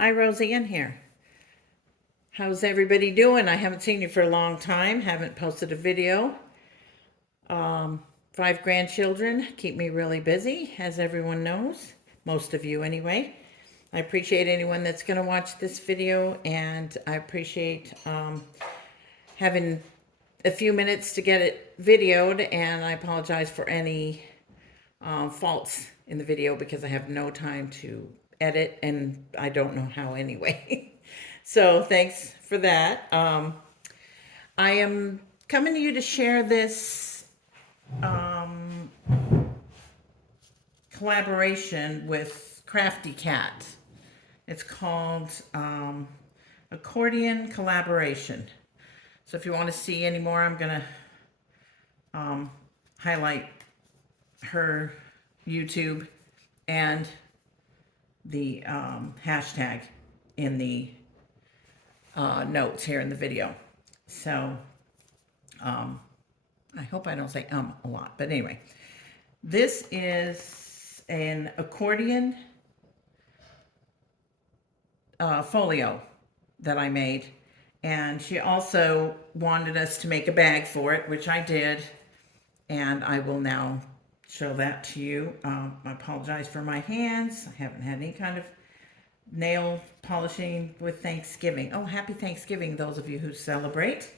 Hi, Roseanne here. How's everybody doing? I haven't seen you for a long time. Haven't posted a video. 5 grandchildren keep me really busy, as everyone knows. Most of you anyway. I appreciate anyone that's going to watch this video, and I appreciate having a few minutes to get it videoed, and I apologize for any faults in the video because I have no time to edit and I don't know how anyway. So thanks for that. I am coming to you to share this collaboration with Crafty Cat. It's called Accordion Collaboration. So if you want to see any more, I'm going to highlight her YouTube and the hashtag in the notes here in the video. So I hope I don't say a lot, but anyway, this is an accordion folio that I made, and she also wanted us to make a bag for it, which I did, and I will now show that to you. I apologize for my hands. I haven't had any kind of nail polishing with Thanksgiving. Oh, happy Thanksgiving, those of you who celebrate.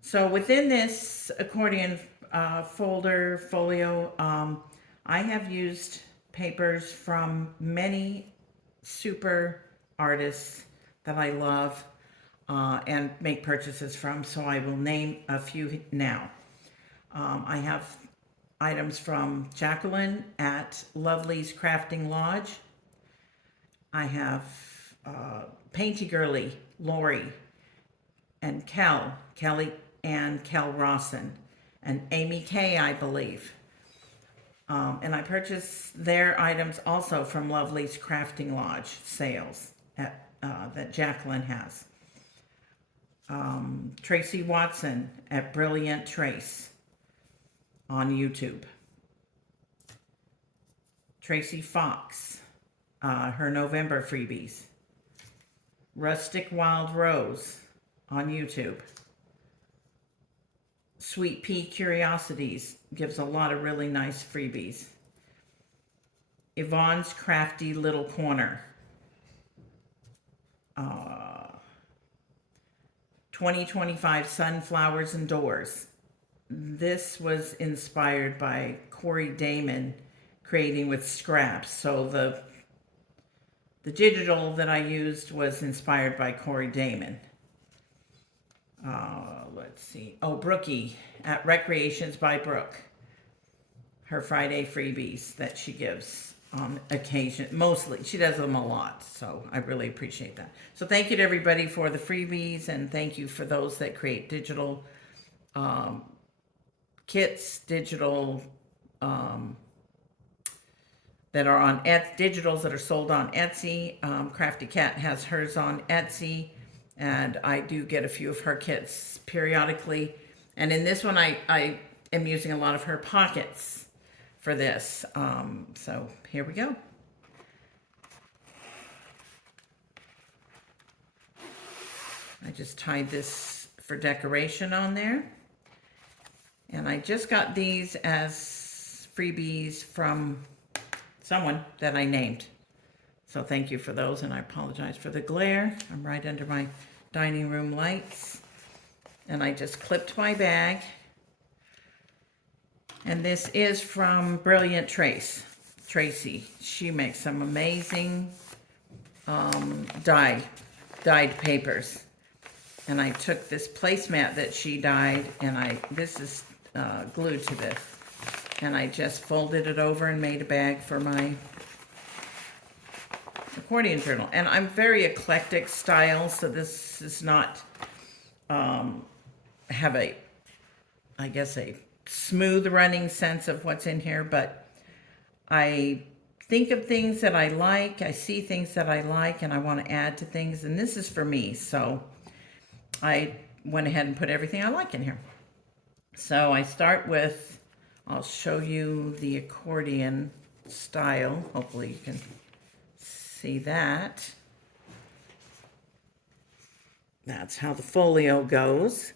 So within this accordion folio, I have used papers from many super artists that I love and make purchases from, so I will name a few now. I have items from Jaquelyn at Lovely's Crafting Lodge. I have Painty Girly, Lori, and Kelly and Kel Rawson, and Amy Kay, I believe. And I purchased their items also from Lovely's Crafting Lodge sales at, that Jaquelyn has. Tracy Watson at Brilliant Trace on YouTube. Tracy Fox, her November freebies. Rustic Wild Rose on YouTube. Sweet Pea Curiosities gives a lot of really nice freebies. Yvonne's Crafty Little Corner. 2025 Sunflowers and Doors. This was inspired by Corey Damon creating with scraps. So the digital that I used was inspired by Corey Damon. Let's see. Oh, Brookie at Recreations by Brooke. Her Friday freebies that she gives on occasion. Mostly. She does them a lot. So I really appreciate that. So thank you to everybody for the freebies. And thank you for those that create digital kits, digital that are on digitals that are sold on Etsy. Crafty Cat has hers on Etsy, and I do get a few of her kits periodically. And in this one, I am using a lot of her pockets for this. So here we go. I just tied this for decoration on there. And I just got these as freebies from someone that I named. So thank you for those, and I apologize for the glare. I'm right under my dining room lights. And I just clipped my bag. And this is from Brilliant Tracy. She makes some amazing dyed papers. And I took this placemat that she dyed, and this is glued to this. And I just folded it over and made a bag for my accordion journal. And I'm very eclectic style, so this is not have a, I guess, a smooth running sense of what's in here, but I think of things that I like, I see things that I like, and I want to add to things, and this is for me, so I went ahead and put everything I like in here. So I start with, I'll show you the accordion style. Hopefully you can see that. That's how the folio goes.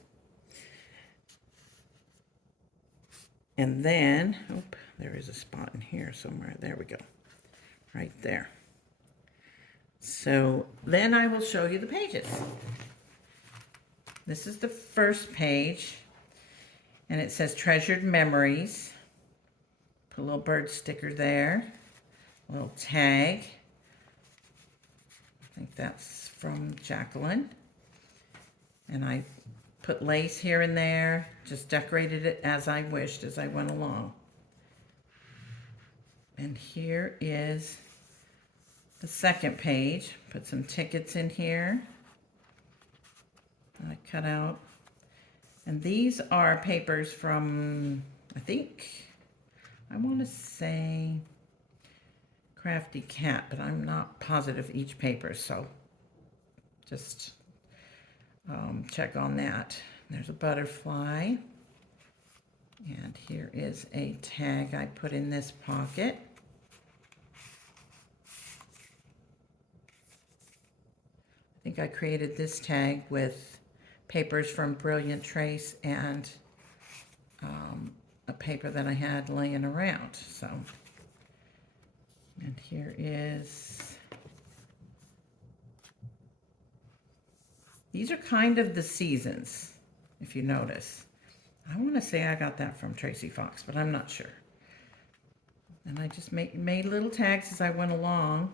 And then, oh, there is a spot in here somewhere. There we go. Right there. So then I will show you the pages. This is the first page, and it says Treasured Memories. Put a little bird sticker there, a little tag. I think that's from Jaquelyn. And I put lace here and there, just decorated it as I wished as I went along. And here is the second page. Put some tickets in here. I cut out. And these are papers from, I want to say Crafty Cat, but I'm not positive each paper, so just check on that. There's a butterfly. And here is a tag I put in this pocket. I think I created this tag with papers from Brilliant Trace and a paper that I had laying around. So, and here is, these are kind of the seasons, if you notice. I want to say I got that from Tracy Fox, but I'm not sure. And I just made little tags as I went along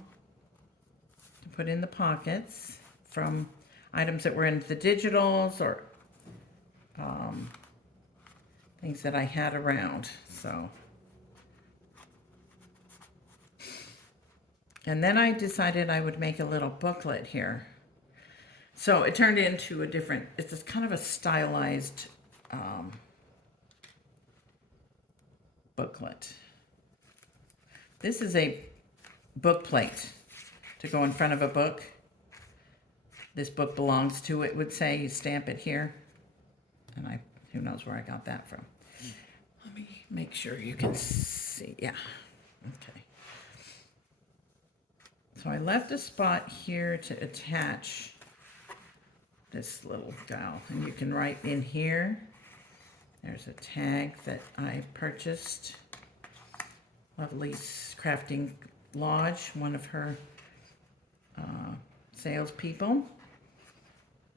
to put in the pockets from items that were in the digitals or things that I had around. So, and then I decided I would make a little booklet here. So it turned into a different, it's just kind of a stylized booklet. This is a book plate to go in front of a book. This book belongs to it, would say. You stamp it here. And who knows where I got that from. Let me make sure you can see. Yeah, okay. So I left a spot here to attach this little gal. And you can write in here. There's a tag that I purchased. Lovely's Crafting Lodge, one of her salespeople.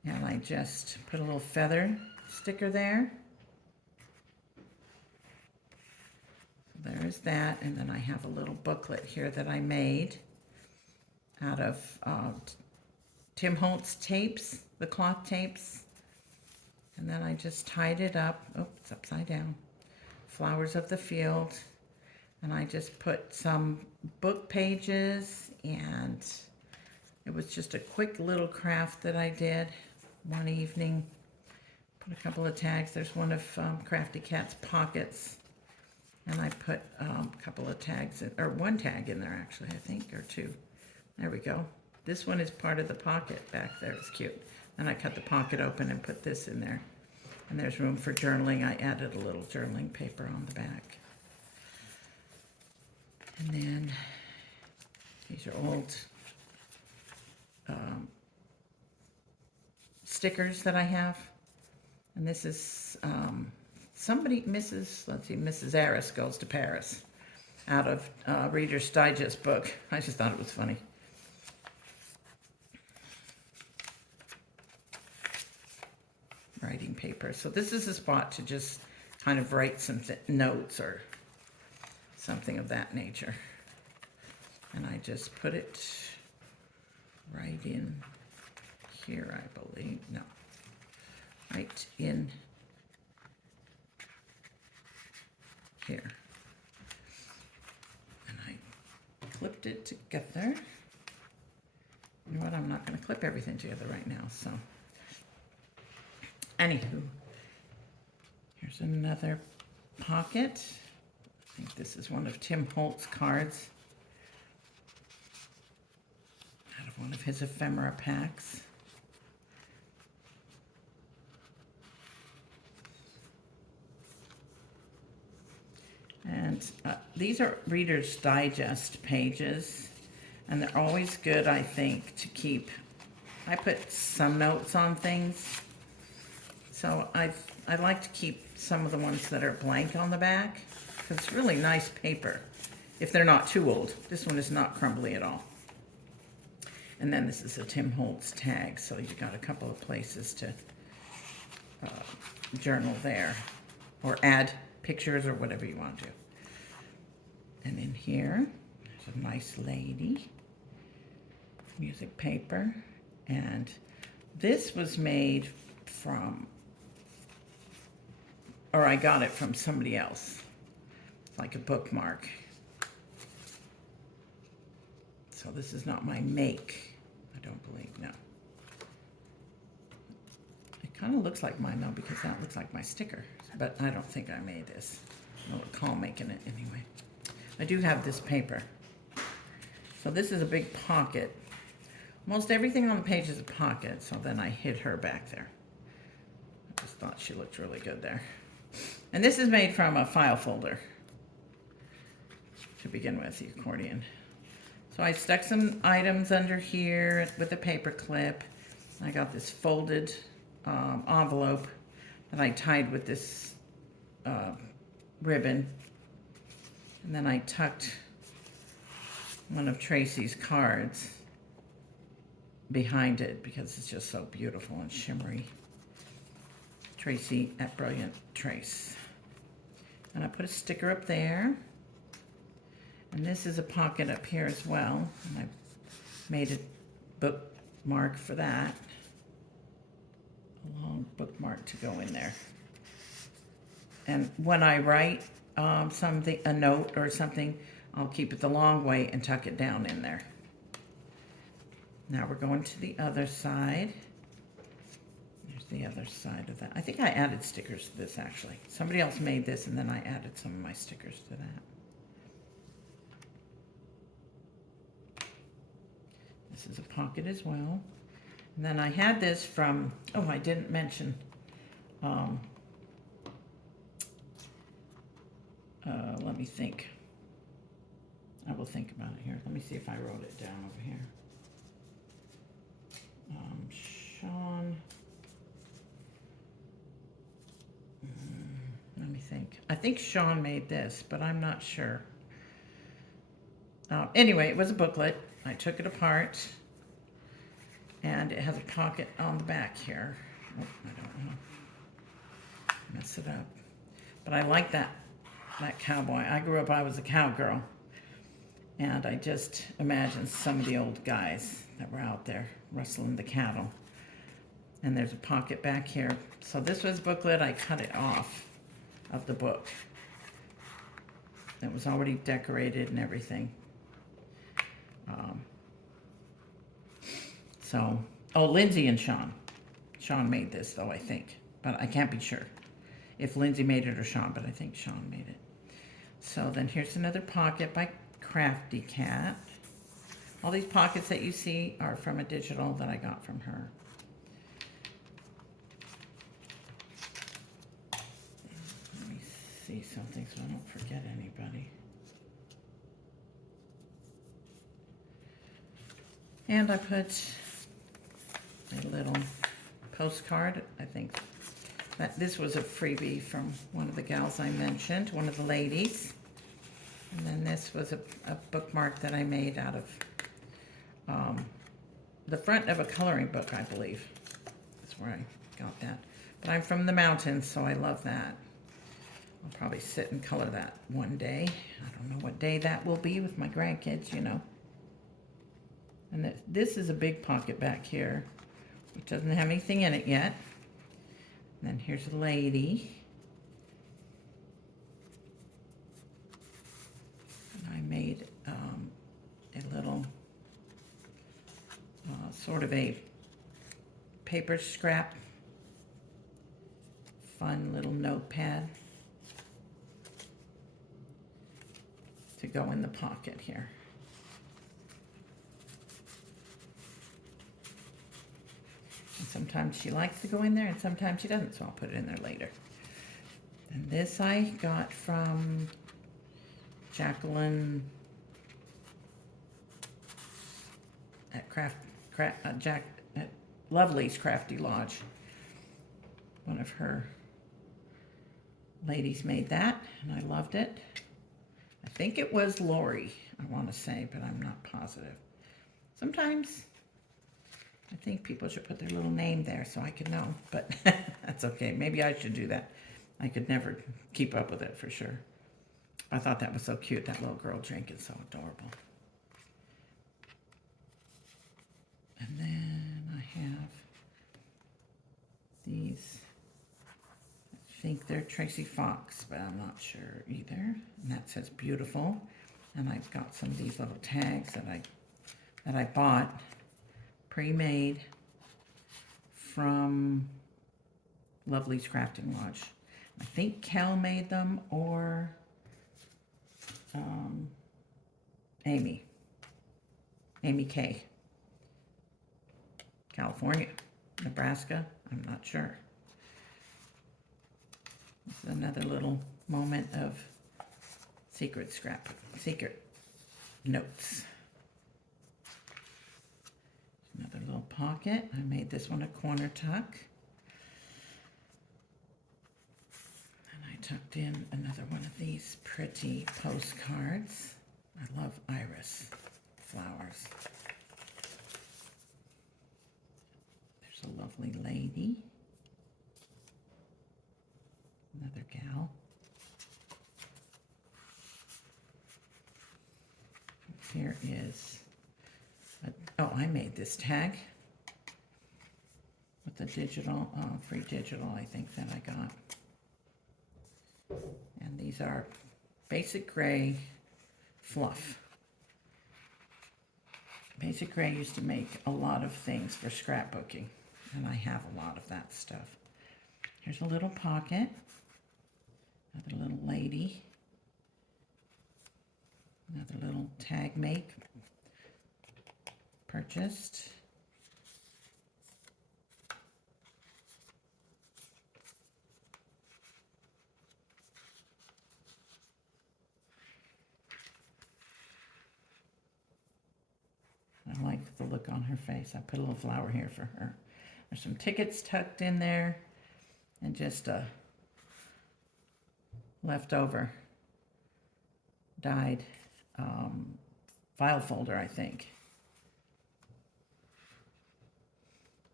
And I just put a little feather sticker there. So there's that. And then I have a little booklet here that I made out of Tim Holtz tapes, the cloth tapes. And then I just tied it up. Oh, it's upside down. Flowers of the Field. And I just put some book pages, and it was just a quick little craft that I did one evening. Put a couple of tags. There's one of Crafty Cat's pockets. And I put a couple of tags, or one tag in there actually, I think, or two. There we go. This one is part of the pocket back there. It's cute. And I cut the pocket open and put this in there. And there's room for journaling. I added a little journaling paper on the back. And then these are old stickers that I have. And this is Mrs. Harris Goes to Paris out of Reader's Digest book. I just thought it was funny. Writing paper. So this is a spot to just kind of write some notes or something of that nature. And I just put it right in here, I believe. No, right in here. And I clipped it together. You know what? I'm not going to clip everything together right now, so. Anywho, here's another pocket. I think this is one of Tim Holtz cards out of one of his ephemera packs. And these are Reader's Digest pages. And they're always good, I think, to keep. I put some notes on things. So I like to keep some of the ones that are blank on the back, because it's really nice paper if they're not too old. This one is not crumbly at all. And then this is a Tim Holtz tag, so you've got a couple of places to journal there, or add pictures or whatever you want to. And in here, there's a nice lady, music paper, and this was made from, or I got it from somebody else, like a bookmark. So this is not my make, I don't believe, no. It kind of looks like mine though, because that looks like my sticker, but I don't think I made this. I don't recall making it anyway. I do have this paper. So this is a big pocket. Most everything on the page is a pocket, so then I hid her back there. I just thought she looked really good there. And this is made from a file folder, to begin with, the accordion. So I stuck some items under here with a paper clip. I got this folded envelope that I tied with this ribbon. And then I tucked one of Tracy's cards behind it because it's just so beautiful and shimmery. Tracy at Brilliant Trace. And I put a sticker up there. And this is a pocket up here as well. And I made a bookmark for that. A long bookmark to go in there. And when I write something, a note or something, I'll keep it the long way and tuck it down in there. Now we're going to the other side. There's the other side of that. I think I added stickers to this actually. Somebody else made this and then I added some of my stickers to that. This is a pocket as well. And then I had this from, oh, I didn't mention, let me think. I will think about it here. Let me see if I wrote it down over here. Sean. Let me think. I think Sean made this, but I'm not sure. Anyway, it was a booklet. I took it apart, and it has a pocket on the back here. Oh, I don't want to mess it up. But I like that cowboy. I grew up, I was a cowgirl. And I just imagined some of the old guys that were out there rustling the cattle. And there's a pocket back here. So this was a booklet. I cut it off of the book. It was already decorated and everything. Oh, Lindsay and Sean. Sean made this though, I think. But I can't be sure if Lindsay made it or Sean, but I think Sean made it. So then here's another pocket by Crafty Cat. All these pockets that you see are from a digital that I got from her. Let me see something so I don't forget anybody. And I put a little postcard. I think that this was a freebie from one of the gals I mentioned, one of the ladies. And then this was a bookmark that I made out of the front of a coloring book, I believe. That's where I got that. But I'm from the mountains, so I love that. I'll probably sit and color that one day. I don't know what day that will be with my grandkids, you know. And this is a big pocket back here, which doesn't have anything in it yet. And then here's a lady. And I made a little sort of a paper scrap, fun little notepad to go in the pocket here. And sometimes she likes to go in there and sometimes she doesn't, so I'll put it in there later. And this I got from Jaquelyn. at at Lovely's Crafty Lodge. One of her ladies made that, and I loved it. I think it was Lori, I want to say, but I'm not positive. Sometimes I think people should put their little name there so I can know, but that's okay. Maybe I should do that. I could never keep up with it for sure. I thought that was so cute, that little girl drinking, so adorable. And then I have these, I think they're Tracy Fox, but I'm not sure either. And that says beautiful. And I've got some of these little tags that I bought pre-made from Lovely's Crafting Lodge. I think Kel made them, or Amy K. California, Nebraska, I'm not sure. This is another little moment of secret notes. Another little pocket. I made this one a corner tuck. And I tucked in another one of these pretty postcards. I love iris flowers. There's a lovely lady. Another gal. Here is, oh, I made this tag with the digital, free digital, I think, that I got. And these are Basic Gray fluff. Basic Gray used to make a lot of things for scrapbooking, and I have a lot of that stuff. Here's a little pocket, another little lady, another little tag make purchased. I like the look on her face. I put a little flower here for her. There's some tickets tucked in there, and just a leftover dyed file folder, I think,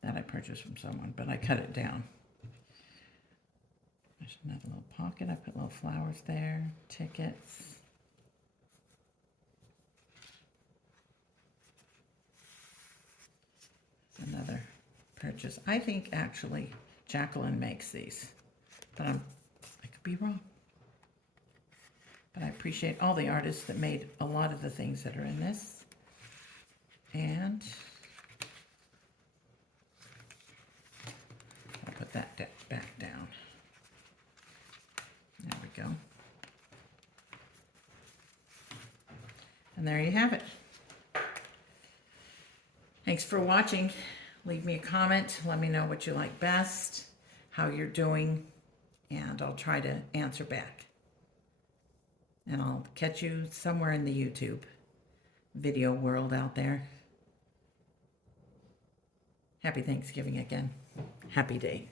that I purchased from someone, but I cut it down. There's another little pocket. I put little flowers there, tickets. Another purchase. I think actually Jaquelyn makes these, but I could be wrong. But I appreciate all the artists that made a lot of the things that are in this. And I'll put that back down. There we go. And there you have it. Thanks for watching. Leave me a comment. Let me know what you like best, how you're doing, and I'll try to answer back. And I'll catch you somewhere in the YouTube video world out there. Happy Thanksgiving again. Happy day.